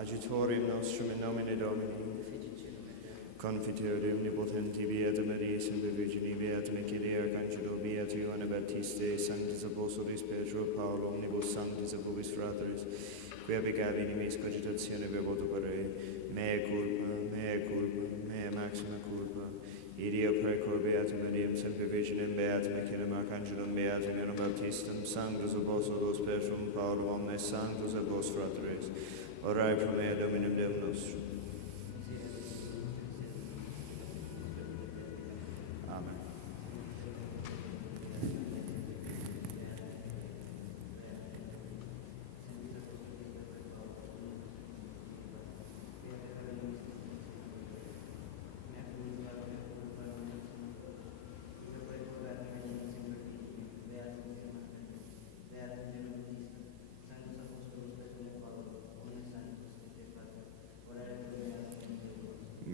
Adjutorium nostrum in nomine Domini. Confiteor omnipotenti, Beata Maria, Semper Virgini, Beata Michael, Arcangelo, Beata Ioanna Baptiste, Sanctus Apostolus Petro, Paulo, omnibus sanctis et vobis fratres, quia peccavi inimis cogitatione verboto pare, mea culpa, mea maxima culpa. Idio precor Beata Mariam, Semper Virginem, Beata Michaelem, Arcangelum, Beata Ioanna Baptistum, Sanctus Apostolus Petro, Paulo, omnes sanctus et vos fratres, orai pro mea Dominum Deum nostrum.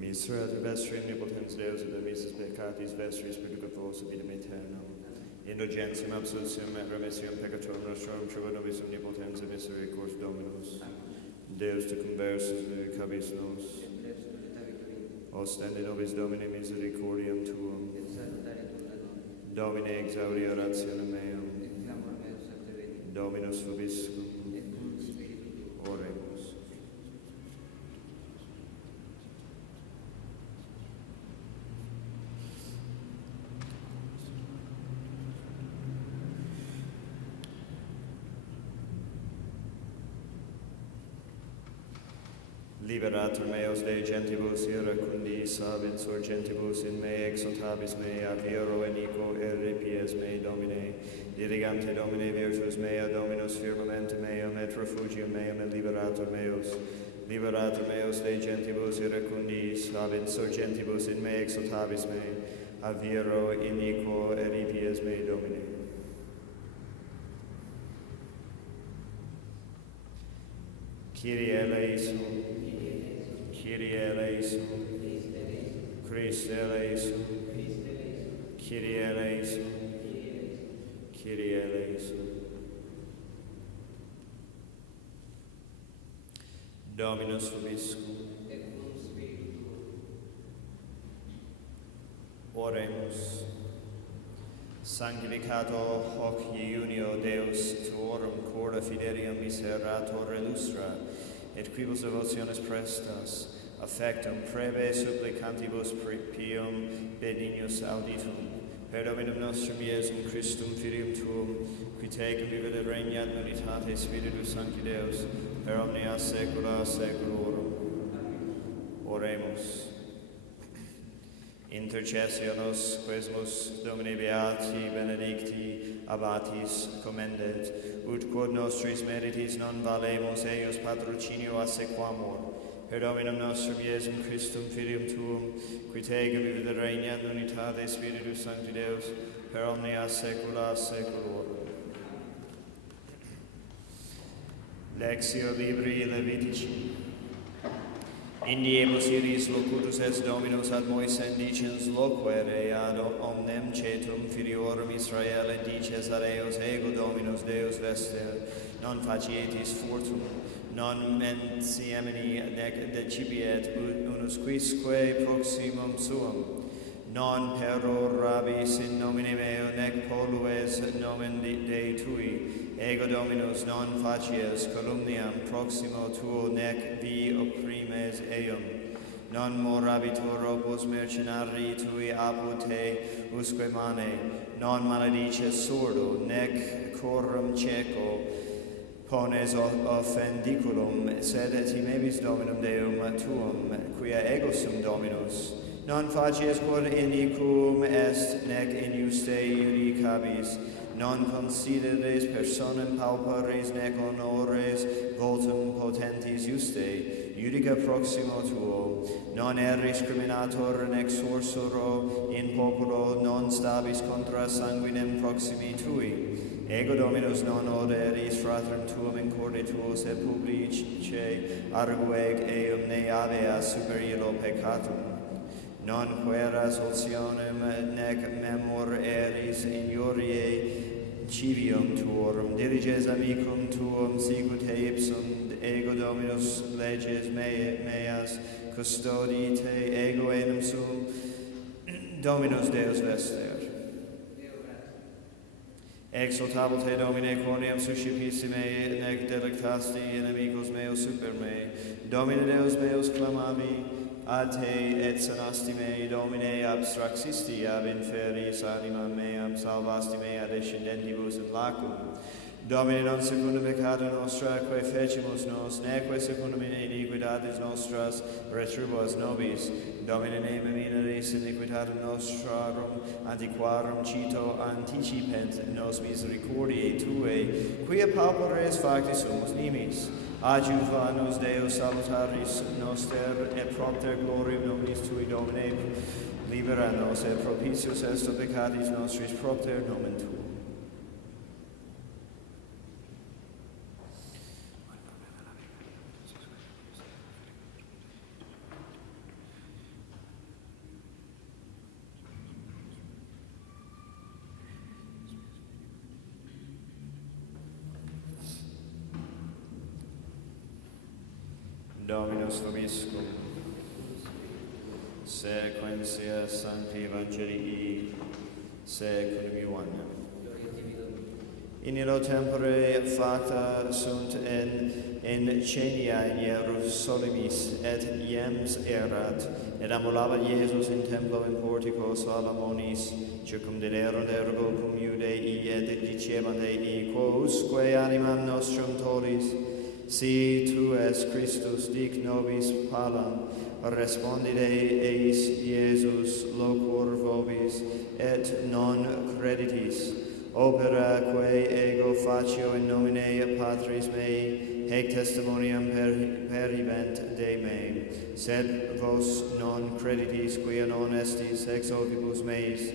Miserere vestri omnipotens Deus et amicis peccatis vestris purificos vitam aeternam. Indulgentiam absolutium et remissionem peccatorum nostrorum tribuit nobis omnipotens et misericors Dominus. Deus tecum versus vicabis nos. Ostende nobis Domine misericordiam tuum. Domine exaudi orationem meum. Dominus vobiscum. Oremus. Liberator meos Dei gentibus iracundis habit sorgentibus in me exultabis me aviero enico eripies me Domine dirigante Domine virtus mea Dominus firmamente meum et refugium meum et liberator meos Dei gentibus iracundis habit sorgentibus in me exultabis me aviero enico eripies me Domine. Kyrie eleison, Kyrie eleison, Christe eleison, Kyrie eleison, Kyrie eleison. Dominus vobiscum. Oremus. Sanctificato hoc iunio Deus tuorum corde fidelium miserator relustra, et quibus devotionis prestas, affectum prebe supplicantibus pium benignus auditum, per Dominum nostrum Iesum Christum Filium tuum, qui tecum vivit et regnat in unitate Spiritus Sancti Deus, per omnia saecula saeculorum. Oremus. Intercessionos quesumus Domini beati benedicti abbatis commendet, ut quod nostris meritis non valemus eius patrocinio assequamur, per Dominum nostrum Iesum Christum Filium tuum, qui tecum vivit et regnat in unitate Spiritus Sancti Deus, per omnia saecula saeculorum. Lectio Libri Levitici. In diebus iris locutus est Dominus ad Moisem dicens loquere ad omnem cetum filiorum Israele dices ad eos ego Dominus Deus vester, non facietis furtum, non mentiemini nec decipiet unus quisque proximum suum, non perorabis in nomine meo nec pollues nomen Dei tui, ego Dominus non facies calumniam proximo tuo nec vi opprimes eum, non morabitur opus mercenari tui apud te usque mane, non maledices sordo nec corum cieco pones offendiculum, sed timebis Dominum Deum tuum, quia ego sum Dominus, non facies quod inicum est nec injuste judicabis, non consideres personam pauperes nec honores votum potentis juste, judica proximo tuo, non eris criminator nec sorcerer in populo, non stabis contra sanguinem proximi tui. Ego Dominus non oderis fratrem tuum in corde tuo sed publice argueg eum ne aveas super illo peccatum. Non queras otionem nec memor eris injuriae civium tuorum, diriges amicum tuum sicut ipsum ego Dominus leges meas, custodite ego enum sum, Dominus Deus vester. Exaltabo te Domine quoniam suscipisti me, nec delectasti inimicos meus super me. Domine Deus meus clamavi, ad te et sanasti me, Domine abstraxisti ab inferis animam meam, salvasti me ad ascendentibus in lacum. Domine non secundum peccata nostra, quae fecimus nos, neque secundum iniquitatis nostras, retribuas nobis. Domine ne meminaris iniquitatem nostrarum, antiquarum cito anticipent nos misericordiae Tuae, quia pauperes facti sumus nimis. Adjuva nos Deus salutaris noster, et propter gloriam nominis Tui, Domine, libera nos, et propitius est peccatis nostris propter nomen Tuum. Dominus vobiscum. Sequentia Sancti Evangelii secundum Ioannem. In illo tempore facta sunt in cenia in Hierusalimis, et iems erat, et ambulabat Iesus in templo in portico Salomonis, circumdiderunt ergo cum Iudei, et dicebant ei, quousque animam nostrum tollis, si tu es Christus, dic nobis palam, respondit eis Iesus locor vobis, et non creditis. Opera quae ego facio in nomine Patris mei, hec testimonium peribent de me. Sed vos non creditis, quia non estis ex ovibus meis.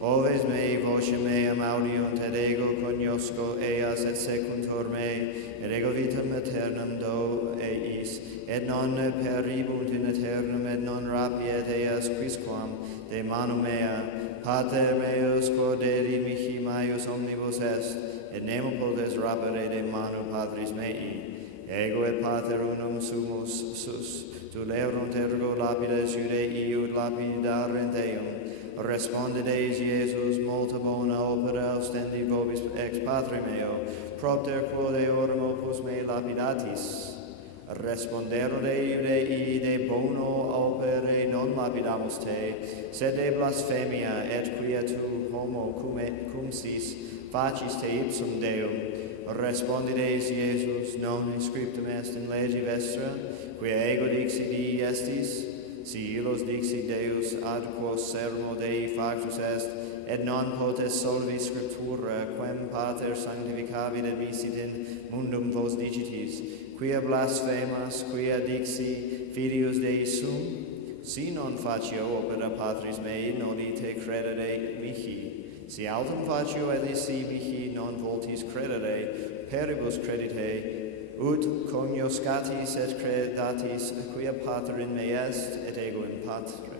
Oves mei vocem meam audiunt, et ego cognosco eas et secuntur me, et ego vitam aeternam do eis, et non peribunt in aeternum, et non rapiet eas quisquam de manu mea. Pater meus, quod erit mihi maius omnibus est, et nemo potes rapere de manu Patris mei. Ego et Pater unum sumus sus, tulerunt ergo lapides Iudei ut lapidarent eum. Respondit eis Iesus, multa bona opera ostendi vobis ex Patre meo, propter quod eorum opus mei lapidatis. Responderunt Iudei, de bono opere non lapidamus te, sed de blasphemia, et quia tu homo cum sis facis te ipsum Deum. Respondit eis Iesus, non scriptum est in lege vestra, quia ego dixi dii estis, si illos dixi Deus ad quos sermo Dei factus est, et non potes solvi scriptura, quem Pater sanctificavit et misit in mundum vos dicitis, quia blasphemas, quia dixi filius Dei sum, si non facio opera Patris mei, non ite credere mihi. Si autem facio elisi mihi non voltis credere, peribus credite, ut cognoscatis et credatis, quia Pater in me est, et ego in Patre.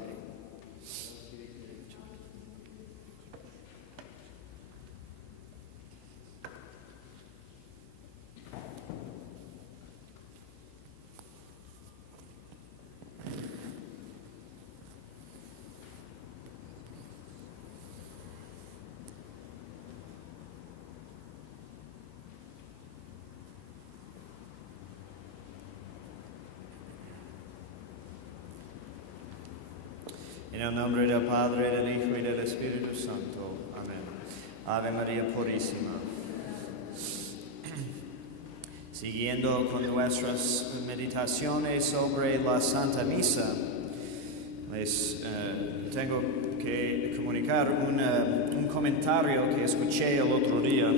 In el nombre del Padre, del Hijo y del Espíritu Santo. Amén. Ave María Purísima. Siguiendo con nuestras meditaciones sobre la Santa Misa, les tengo que comunicar un comentario que escuché el otro día.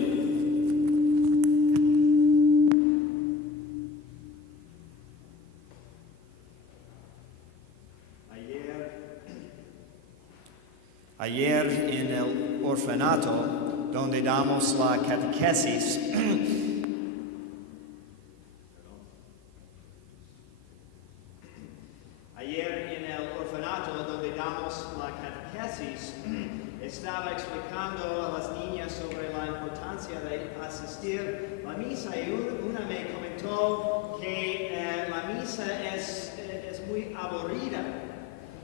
Ayer en el orfanato, donde damos la catequesis, estaba explicando a las niñas sobre la importancia de asistir a la misa y una me comentó que la misa es muy aburrida.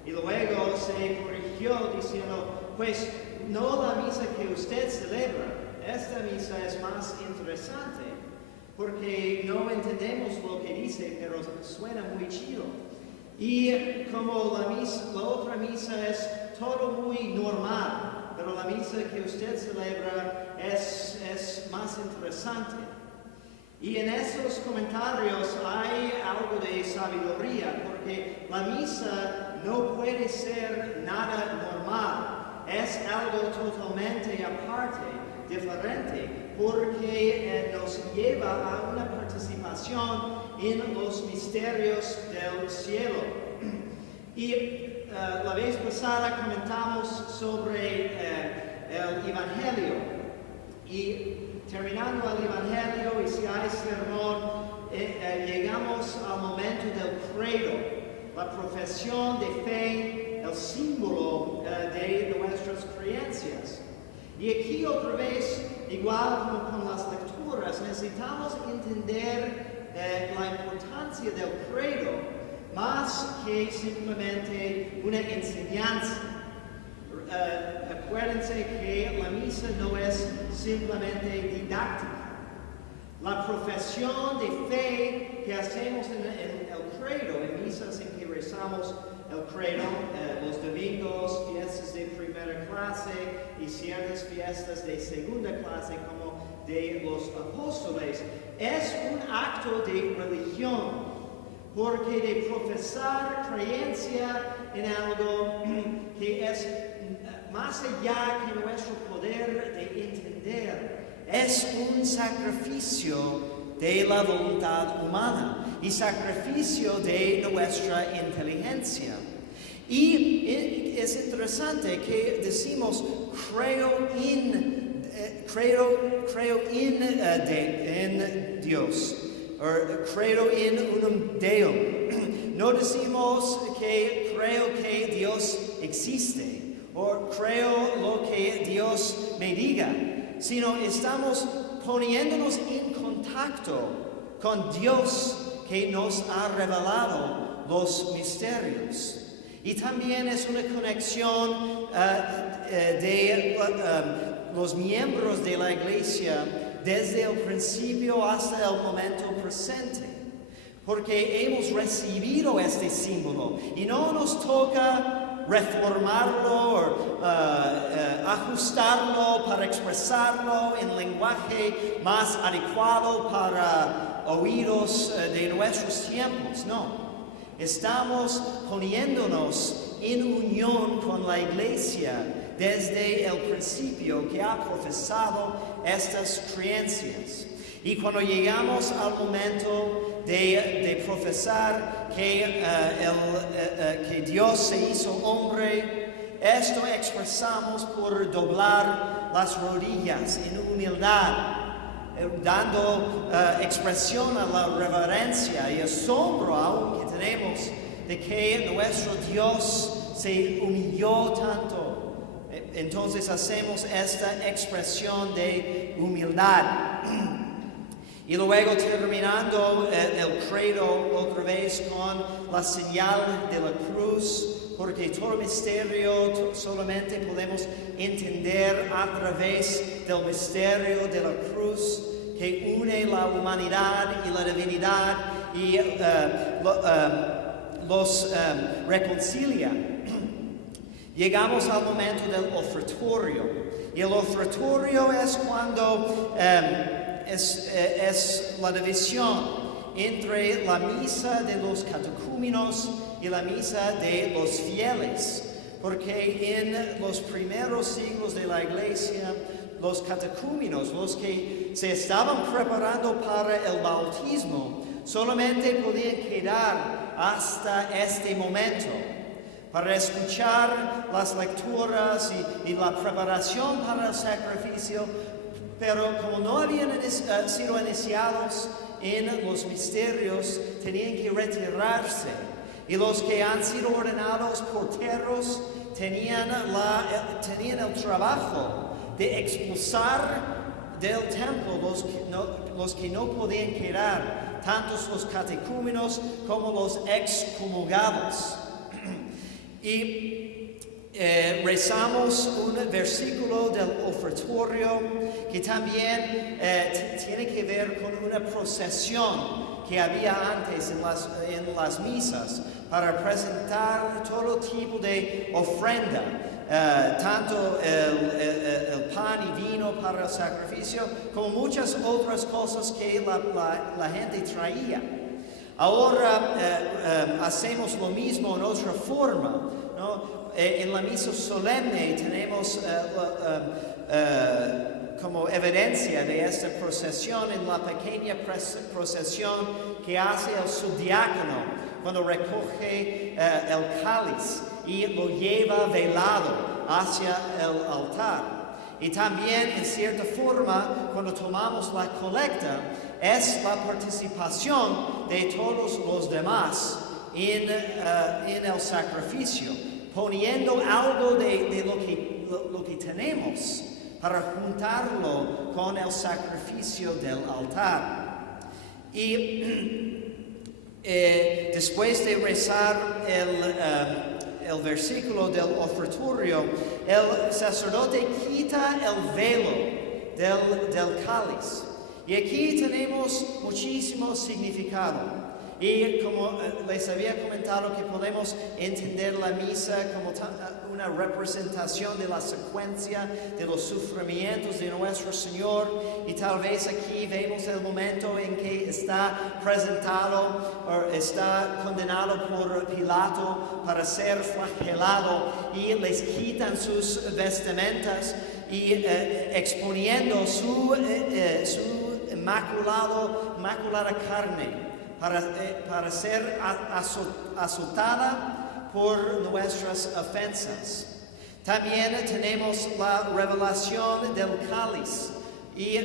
Y luego se corrigió diciendo, pues no la misa que usted celebra, esta misa es más interesante, porque no entendemos lo que dice, pero suena muy chido. Y como la otra misa es todo muy normal, pero la misa que usted celebra es más interesante. Y en esos comentarios hay algo de sabiduría, porque la misa no puede ser nada normal, es algo totalmente aparte, diferente, porque nos lleva a una participación en los misterios del cielo. Y la vez pasada comentamos sobre el Evangelio, y terminando el Evangelio, y si hay sermón, llegamos al momento del credo, la profesión de fe, el símbolo de nuestras creencias. Y aquí otra vez, igual como con las lecturas, necesitamos entender la importancia del credo, más que simplemente una enseñanza. Acuérdense que la misa no es simplemente didáctica. La profesión de fe que hacemos en el credo, en misas en que rezamos el credo, los domingos, fiestas de primera clase y ciertas fiestas de segunda clase como de los apóstoles, es un acto de religión, porque de profesar creencia en algo que es más allá que nuestro poder de entender, es un sacrificio de la voluntad humana y sacrificio de nuestra inteligencia. Y es interesante que decimos creo en Dios, o creo en un Deo. No decimos que creo que Dios existe, o creo lo que Dios me diga, sino estamos poniéndonos en contacto con Dios que nos ha revelado los misterios. Y también es una conexión de los miembros de la iglesia desde el principio hasta el momento presente, porque hemos recibido este símbolo y no nos toca reformarlo o ajustarlo para expresarlo en lenguaje más adecuado para oídos de nuestros tiempos. No, estamos poniéndonos en unión con la iglesia desde el principio que ha profesado estas creencias. Y cuando llegamos al momento de profesar que Dios se hizo hombre, esto expresamos por doblar las rodillas en humildad, dando expresión a la reverencia y asombro aún que tenemos de que nuestro Dios se humilló tanto. Entonces hacemos esta expresión de humildad. Y luego terminando el credo otra vez con la señal de la cruz, porque todo misterio solamente podemos entender a través del misterio de la cruz que une la humanidad y la divinidad y los reconcilia. Llegamos al momento del ofertorio, y el ofertorio es cuando es la división entre la misa de los catecúmenos y la misa de los fieles, porque en los primeros siglos de la iglesia, los catecúmenos, los que se estaban preparando para el bautismo, solamente podían quedar hasta este momento para escuchar las lecturas y la preparación para el sacrificio, pero como no habían sido iniciados en los misterios, tenían que retirarse. Y los que han sido ordenados porteros tenían el trabajo de expulsar del templo los que no podían quedar tantos los catecúmenos como los excomulgados. Y rezamos un versículo del ofertorio que también tiene que ver con una procesión que había antes en las misas para presentar todo tipo de ofrenda, tanto el pan y vino para el sacrificio, como muchas otras cosas que la gente traía. Ahora hacemos lo mismo en otra forma, ¿no? En la misa solemne tenemos como evidencia de esta procesión en la pequeña procesión que hace el subdiácono cuando recoge el cáliz y lo lleva velado hacia el altar. Y también, en cierta forma, cuando tomamos la colecta, es la participación de todos los demás en el sacrificio, poniendo algo de lo que tenemos para juntarlo con el sacrificio del altar. Y después de rezar el versículo del ofertorio, el sacerdote quita el velo del cáliz. Y aquí tenemos muchísimo significado. Y como les había comentado, que podemos entender la misa como una representación de la secuencia de los sufrimientos de nuestro Señor. Y tal vez aquí vemos el momento en que está presentado o está condenado por Pilato para ser flagelado, y les quitan sus vestimentas y exponiendo su maculada carne para ser azotada por nuestras ofensas. También tenemos la revelación del cáliz, y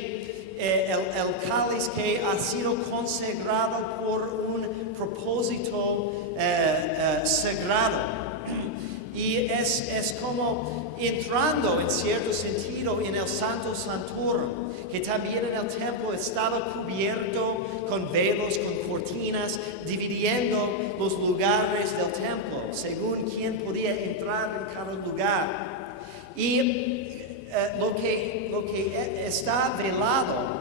el cáliz que ha sido consagrado por un propósito sagrado. Y es como entrando en cierto sentido en el Santo Santorum, que también en el templo estaba cubierto con velos, con cortinas, dividiendo los lugares del templo, según quién podía entrar en cada lugar. Y lo que está velado,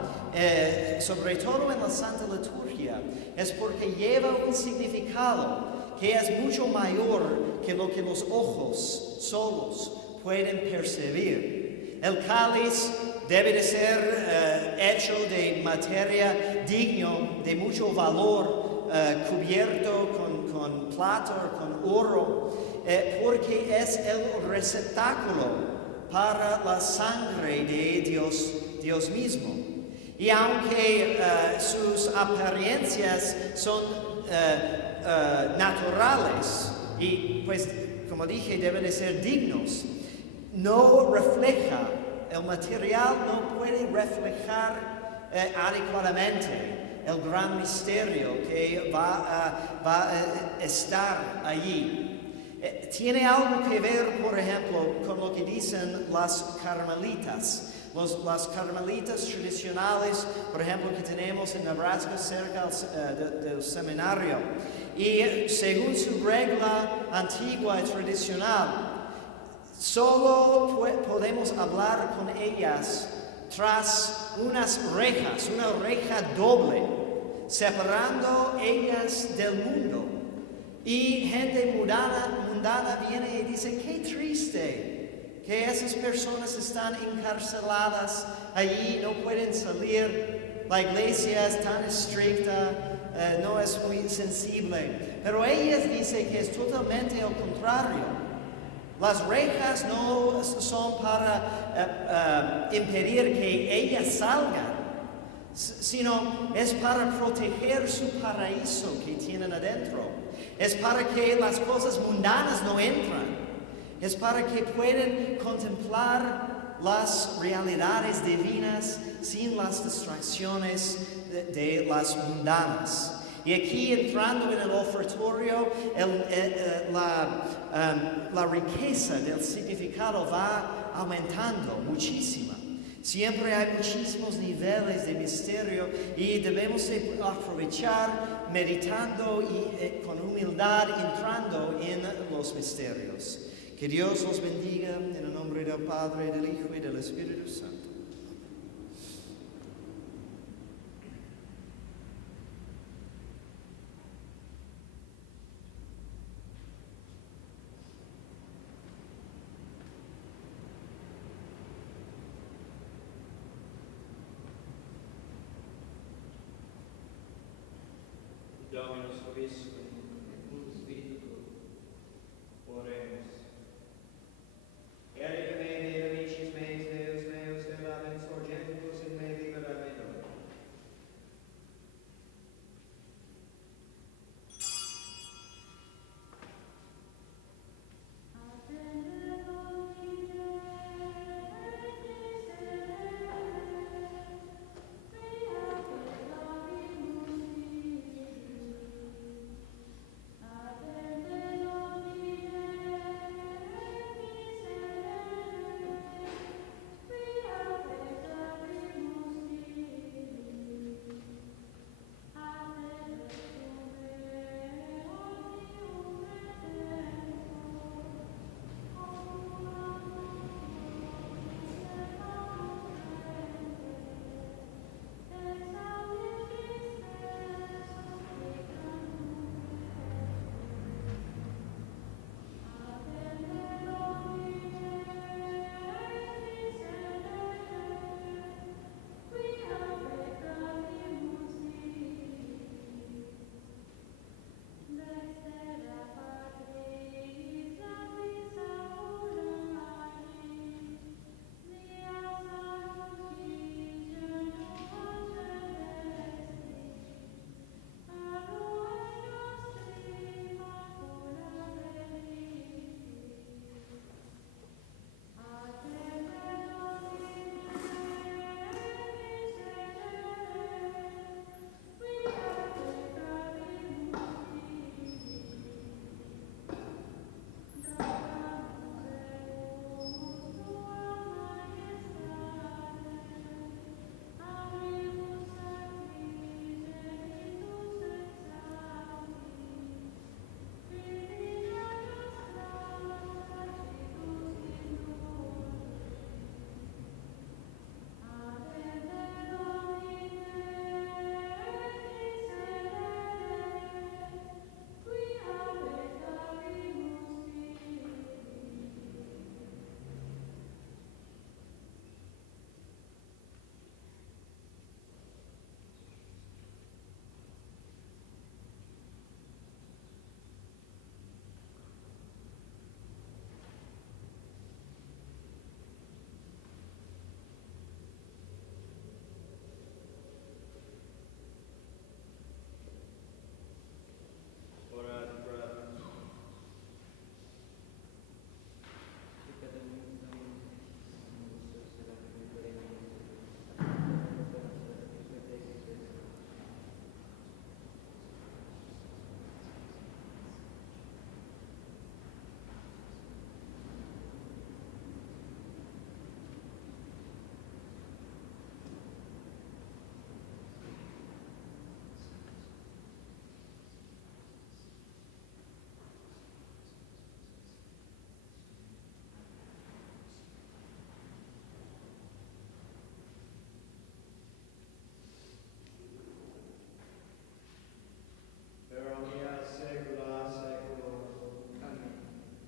sobre todo en la Santa Liturgia, es porque lleva un significado que es mucho mayor que lo que los ojos solos pueden percibir. El cáliz debe de ser hecho de materia digno, de mucho valor, cubierto con plata o con oro, porque es el receptáculo para la sangre de Dios mismo. Y aunque sus apariencias son naturales y, pues, como dije, deben de ser dignos, no refleja, el material no puede reflejar adecuadamente el gran misterio que va a estar allí. Tiene algo que ver, por ejemplo, con lo que dicen las carmelitas. Las carmelitas tradicionales, por ejemplo, que tenemos en Nebraska, cerca del seminario. Y según su regla antigua y tradicional, solo podemos hablar con ellas tras unas rejas, una reja doble, separando ellas del mundo. Y gente mundana viene y dice: qué triste que esas personas están encarceladas allí, no pueden salir, la iglesia es tan estricta, no es muy sensible. Pero ellas dicen que es totalmente al contrario. Las rejas no son para impedir que ellas salgan, sino es para proteger su paraíso que tienen adentro. Es para que las cosas mundanas no entran. Es para que puedan contemplar las realidades divinas sin las distracciones de las mundanas. Y aquí, entrando en el ofertorio, la riqueza del significado va aumentando muchísimo. Siempre hay muchísimos niveles de misterio y debemos de aprovechar meditando y con humildad entrando en los misterios. Que Dios los bendiga en el nombre del Padre, del Hijo y del Espíritu Santo. Dominus vobiscum, et cum spiritu. Oremus. Erite me, Deo, amicis meis, Deus meus, Deus sorgentus in me libera meno.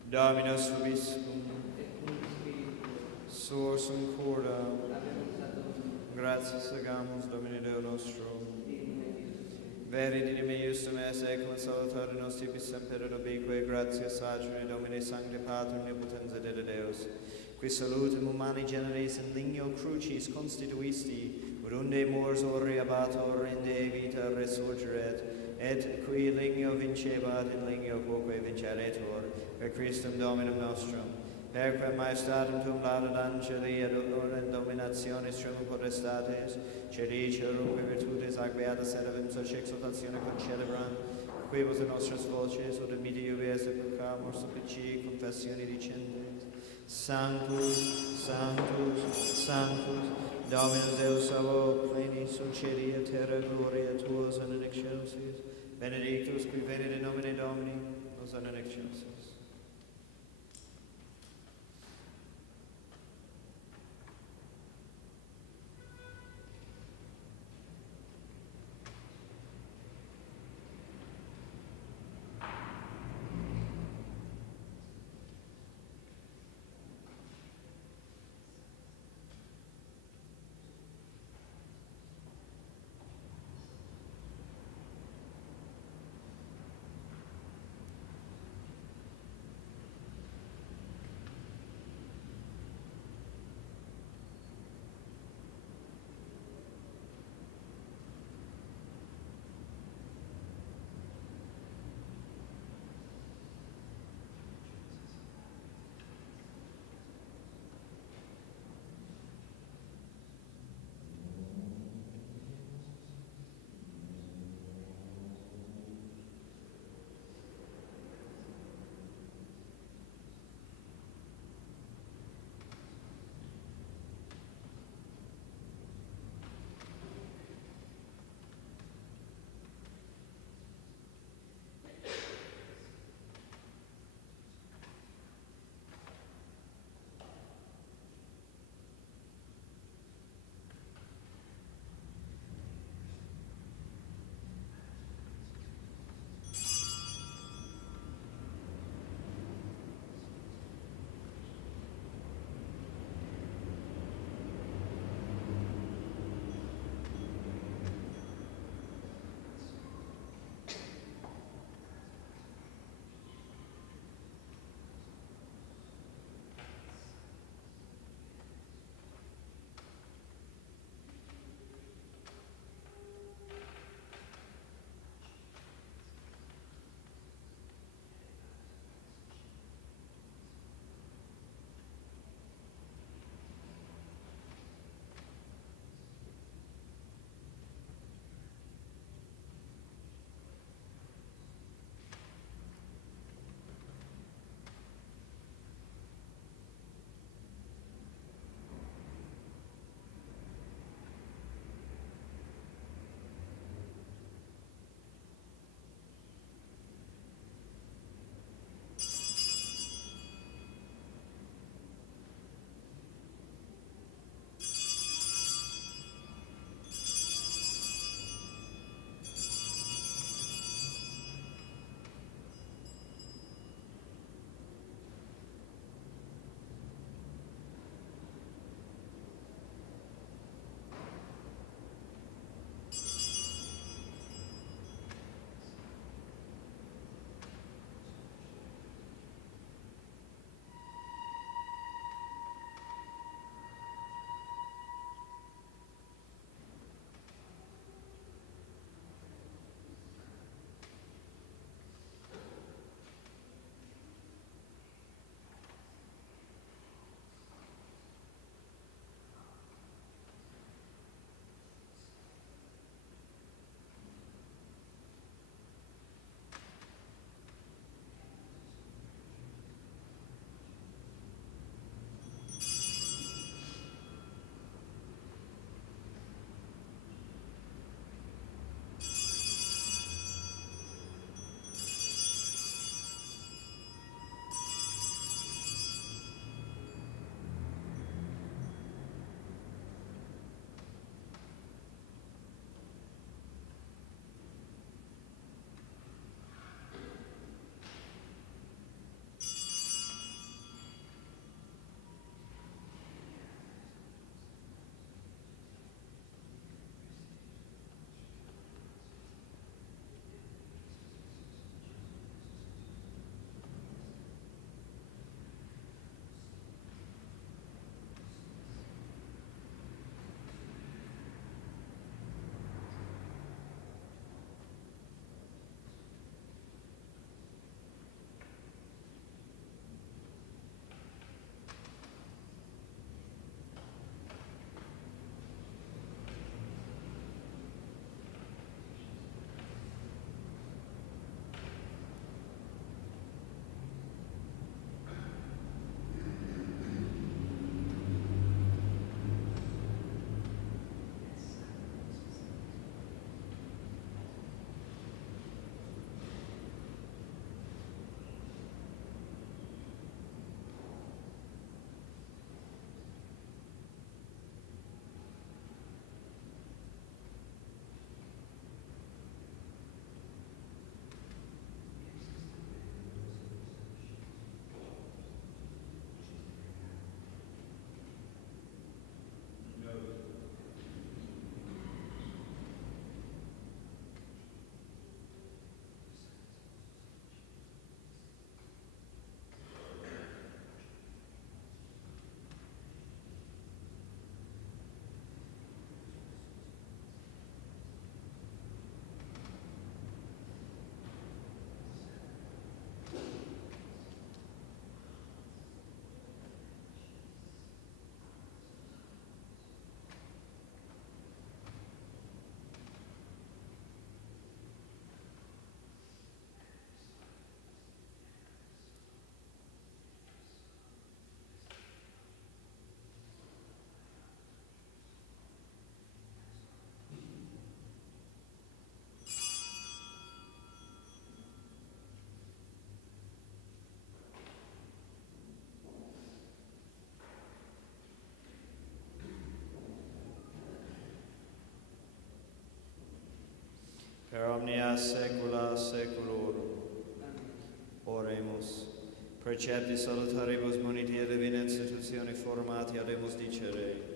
Dominus vobiscum, sursum cura, gratias agamus Domini Deo nostro, veri didime justum es secum salutare nostri bis semper obique, gratias agere Domini Sancte Pater omnipotenza Deo Deus, qui salutem humani generis in ligno crucis constituisti, urunde mors ore abator inde vita resurgeret, et qui ligno vincebat in ligno quoque vinceretur, per Christum Dominum nostrum, perque maestatem tuum laudat angeli et in dominationis suum potestates, cedicerum virtudes ac beatas servem such exaltatione concelebrant, quibus in nostras voces, ut in medio esse pecamus supplici confessione dicentes, Sanctus, Sanctus, Sanctus, Dominus Deus Sabaoth, pleni succedi et terra gloria tuos in excelsis, benedictus qui venit in nomine Domini, hosanna in excelsis. saecula saeculorum. Oremus. Precepti salutaribus muniti et divina institutione formati ademus dicere.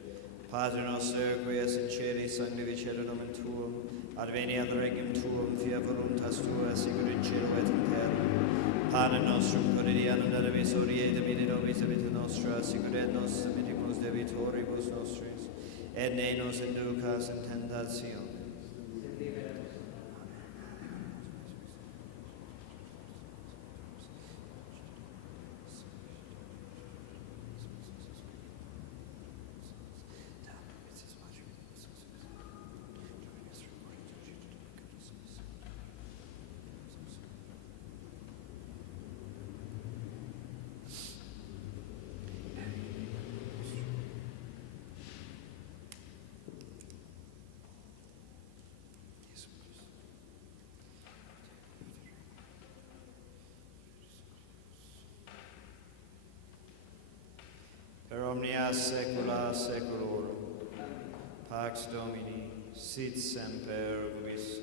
Padre nostro, qui es in cieli, sanctificetur nomen tuum, adveniat regnum tuum, fiat voluntas tua, sicut in cielo et in terra. Panem nostrum quotidianum da nobis hodie, dimitte nobis debita nostra, sicut et nos dimittimus debitoribus nostris, et ne nos inducas in tentationem. Per omnia saecula saeculorum. Pax Domini, sit semper vis.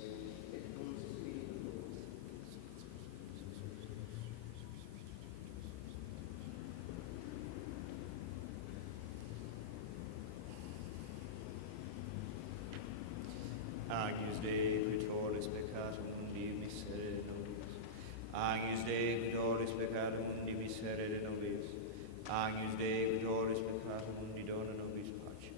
Agnus Dei, qui tollis peccatum mundi, miserere nobis. Agnus Dei, qui tollis peccatum mundi, miserere nobis. Agnus Dei, qui tollis peccatum mundi, dona nobis pace.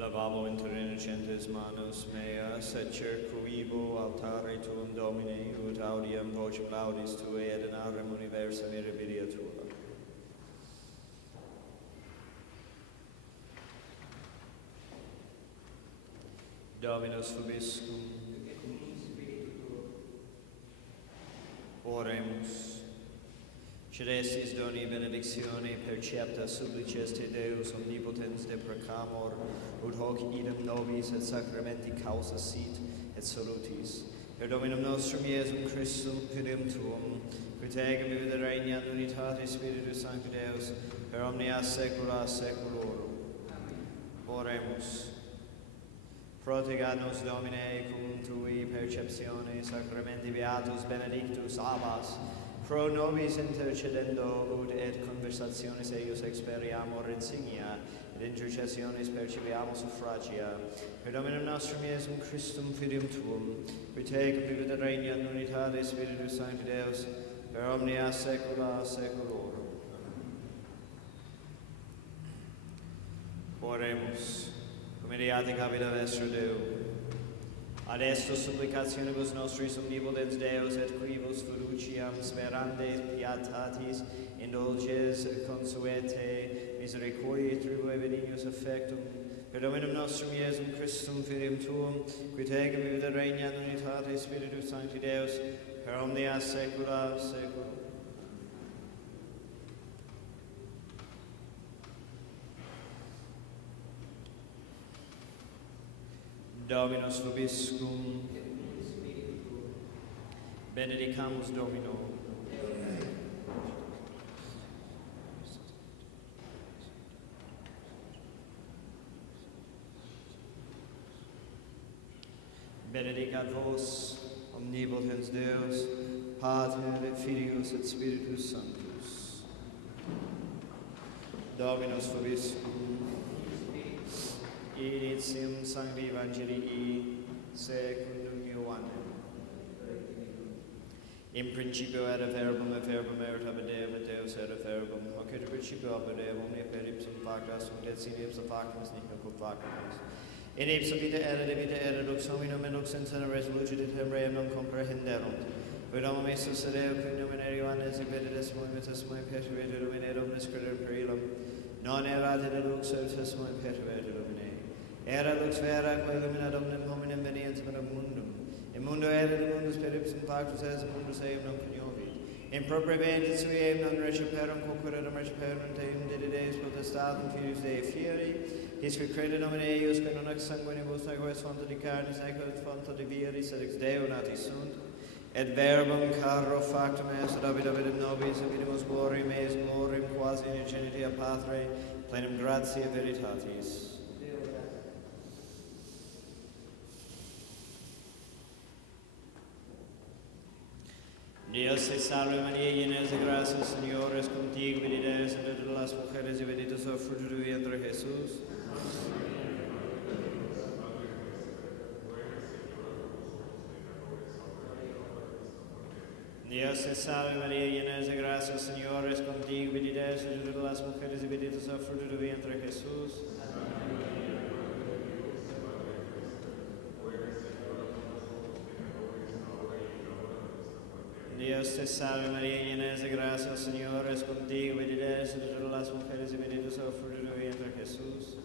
Lavabo inter innocentes manus meas, et circuivo altare tuum Domine, ut audiam vocem laudis Tuae, et in aurem universa mirabilia Tua. Dominus vobiscum. Oremus. Cerestis doni benedictione percepta supplices te Deus omnipotens deprecamur, ut hoc idem nobis et sacramenti causa sit et solutis. Per Dominum nostrum Iesum Christum, fidem Tuum, qui tegem vivit et regnat in unitatis Spiritus Sancti Deus, per omnia saecula saeculorum. Oremus. Protegat nos Domine cum Tui perceptione sacramenti beatus benedictus abbas, pro nobis intercedendo ut et conversationes eius experiamur insignia, et intercessiones percipiamur suffragia. Per Dominum nostrum Iesum Christum fidem Tuum, qui tecum vivit et regnat in unitate Spiritus Sancti Deus, per omnia saecula saeculorum. Oremus. Mediate capita vestra Deo. Ad estos supplicationibus nostris omnipotens Deus et quibus fiduciam sperantes pietatis indulges consuete misericordiae tribue benignus affectum. Per Dominum nostrum Iesum Christum fidem Tuum, qui tecum vivit et regnat in unitate Spiritus Sancti Deus, per omnia saecula saeculorum. Dominus vobiscum. Benedicamus Domino. Benedicat vos, omnipotens Deus, Pater et Filius et Spiritus Sanctus. Dominus vobiscum. Initium Sancti Evangelii secundum Ioannem. In principio era verbum, et verbum erat ab Deum, et Deus erat verbum. Hoc in principio ab Deum, omnia per ipsum factus, et sine ipsa factus, nihil cum factus. In ipsa vita erat lux hominum, et lux in sena resolutit et Hebreum non comprehenderunt. Quid homo mesus Deo, quid nomen Ioannes, et vededes moimetus moi perseverit lumine, omnis credere per illum. Non erat et lux autus moi perseverit lumine. Era lux vera, quae illuminat omnem hominem veniens per mundum. In mundo erat mundus per ipsum factus est, mundus eum non coniovit. In propria ventit sui eum non reciperum, quoqueredum reciperum teum dedideus potestatum filius Dei fieri, hisque crede nomen eius, que non ex sanguinibus, nec ex fonte di carnis, nec ex fonte di viris, sed ex Deo nati sunt. Et verbum caro factum est, et habit habitum nobis, et vidimus gloriam eis gloriam quasi in genitia Patre, plenum gratia veritatis. Dios te salve María, llena de gracia, el Señor es contigo, bendita eres entre todas las mujeres y bendito es el fruto de tu vientre Jesús. Dios te salve María, llena de gracia, el Señor es contigo, bendita eres entre todas las mujeres y bendito es el fruto de tu vientre Jesús. Dios te salve María, llena de gracia, el Señor es contigo, bendita eres entre todas las mujeres y bendito es el fruto de tu vientre Jesús.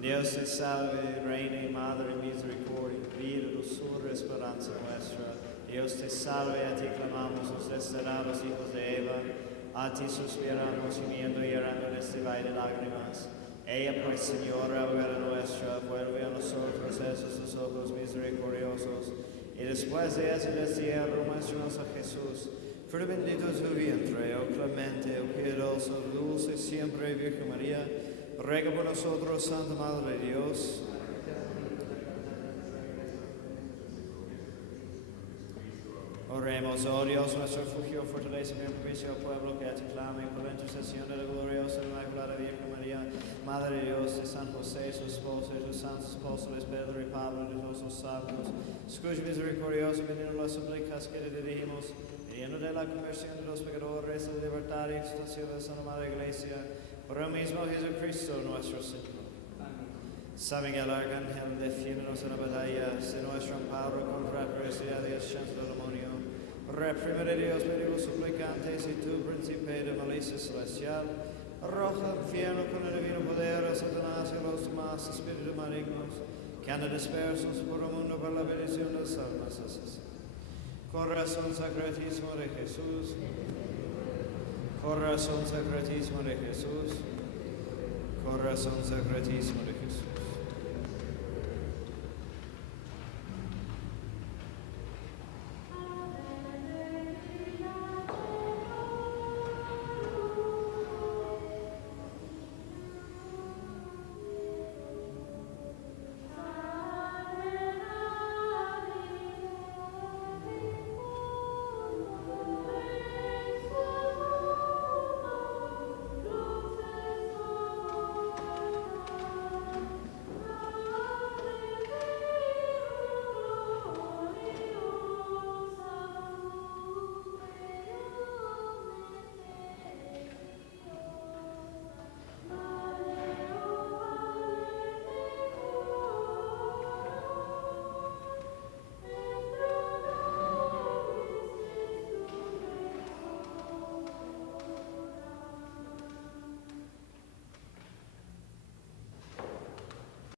Dios te salve, Reina y Madre de misericordia, vida, dulzura, esperanza nuestra. Dios te salve, a ti clamamos los desterrados hijos de Eva, a ti suspiramos gimiendo y llorando en este valle de lágrimas. Ella pues, Señora, abogada nuestra, vuelve a nosotros esos tus ojos misericordiosos, y después de ese destierro, muéstranos a Jesús, fruto bendito tu vientre, oh clemente, oh piadoso, dulce siempre, Virgen María, ruega por nosotros, Santa Madre de Dios. Oremos, oh Dios, nuestro refugio, fortaleza y propicio al pueblo que a ti clame, por la intercesión de la gloriosa y inmaculada Virgen María, Madre de Dios, de San José, su esposo, y sus santos apóstoles Pedro y Pablo, y de todos los santos. Escucha misericordioso, venid las súplicas que te dirigimos, y lleno de la conversión de los pecadores, de libertad y extensión de la Santa Madre Iglesia, por el mismo Jesucristo nuestro Señor. Saben que el arcángel defiéndonos en la batalla, si nuestro amparo contra la adversidad y el chance del demonio. Reprime de Dios, pedimos suplicantes, y tú, príncipe de malicia celestial, arroja al infierno con el divino poder a Satanás y a los demás espíritus malignos, que andan dispersos por el mundo para la bendición de las almas. Corazón sacratísimo de Jesús, corazón sacratísimo de Jesús, corazón sacratísimo de Jesús.